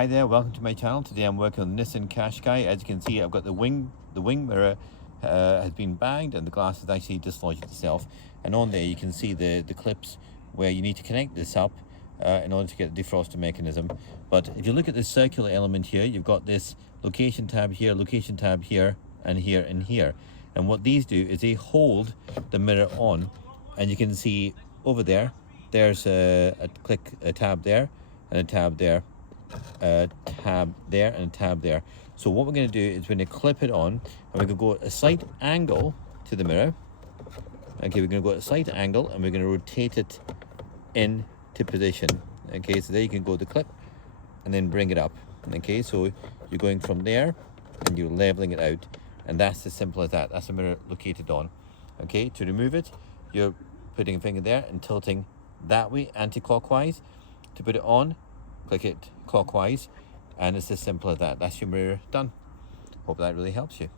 Hi there, welcome to my channel. Today I'm working on the Nissan Qashqai. As you can see, I've got the wing mirror has been banged and the glass has actually dislodged itself. And on there you can see the clips where you need to connect this up in order to get the defroster mechanism. But if you look at this circular element here, you've got this location tab here, and here and here. And what these do is they hold the mirror on, and you can see over there, there's a tab there and a tab there. A tab there and a tab there. So what we're going to do is we're going to clip it on, and we're going to go at a slight angle to the mirror. Okay, we're going to go at a slight angle and we're going to rotate it into position. Okay, so there you can go to the clip and then bring it up. Okay, so you're going from there and you're leveling it out, and that's as simple as that. That's the mirror located on. Okay, to remove it, you're putting a finger there and tilting that way, anti-clockwise. To put it on, click it clockwise, and it's as simple as that. That's your mirror done. Hope that really helps you.